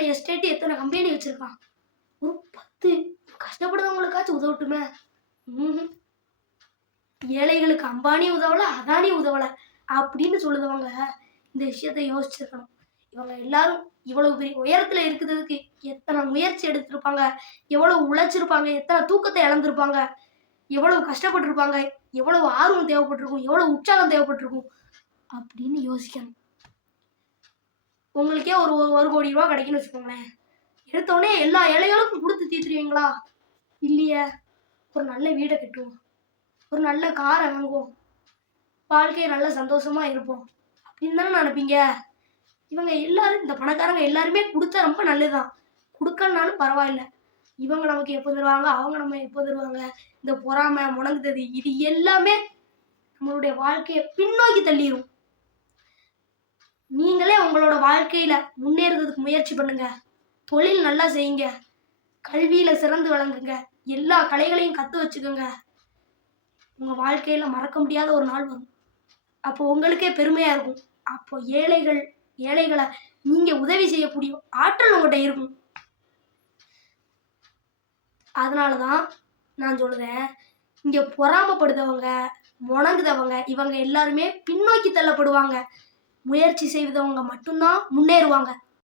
எத்தனை எஸ்டேட் எத்தனை கம்பெனி வச்சிருக்கான். ஒரு 10 கஷ்டப்படுறவங்களுக்காச்சும் உதவட்டுமே. ஏழைகளுக்கு அம்பானி உதவல, அதானி உதவல அப்படின்னு சொல்லுதவங்க இந்த விஷயத்தை யோசிச்சிருக்கணும். இவங்க எல்லாரும் இவ்வளவு பெரிய உயரத்துல இருக்கிறதுக்கு எத்தனை முயற்சி எடுத்திருப்பாங்க, எவ்வளவு உழைச்சிருப்பாங்க, எத்தனை தூக்கத்தை இழந்திருப்பாங்க, எவ்வளவு கஷ்டப்பட்டிருப்பாங்க, எவ்வளவு ஆர்வம் தேவைப்பட்டிருக்கும், எவ்வளவு உற்சாகம் தேவைப்பட்டிருக்கும் அப்படின்னு யோசிக்கணும். உங்களுக்கே ஒரு 1 கோடி ரூபாய் கிடைக்குன்னு வச்சுக்கோங்களேன். எடுத்தோடனே எல்லா ஏழைகளுக்கும் கொடுத்து தீர்த்துருவீங்களா? இல்லையே. ஒரு நல்ல வீடை கட்டுவோம், ஒரு நல்ல காரை வாங்குவோம், வாழ்க்கையை நல்ல சந்தோஷமா இருப்போம் அப்படின்னு தானே நினைப்பீங்க. இவங்க எல்லாரும், இந்த பணக்காரங்க எல்லாருமே கொடுத்தா ரொம்ப நல்லதுதான், கொடுக்கலனாலும் பரவாயில்ல. இவங்க நமக்கு எப்போ தருவாங்க, அவங்க நம்ம எப்போ தருவாங்க, இந்த பொறாமை முணங்குறது இது எல்லாமே நம்மளுடைய வாழ்க்கையை பின்னோக்கி தள்ளிடும். நீங்களே உங்களோட வாழ்க்கையில முன்னேறதுக்கு முயற்சி பண்ணுங்க. தொழில் நல்லா செய்யுங்க, கல்வியில சிறந்து விளங்குங்க, எல்லா கலைகளையும் கத்து வச்சுக்கோங்க. உங்க வாழ்க்கையில மறக்க முடியாத ஒரு நாள் வரும். அப்போ உங்களுக்கே பெருமையா இருக்கும். அப்போ ஏழைகளை நீங்க உதவி செய்யக்கூடிய ஆற்றல் உங்கள்கிட்ட இருக்கும். அதனாலதான் நான் சொல்றேன், இங்க பொறாமப்படுதவங்க முணங்குதவங்க இவங்க எல்லாருமே பின்னோக்கி தள்ளப்படுவாங்க. முயற்சி செய்தவங்க மட்டும்தான் முன்னேறுவாங்க.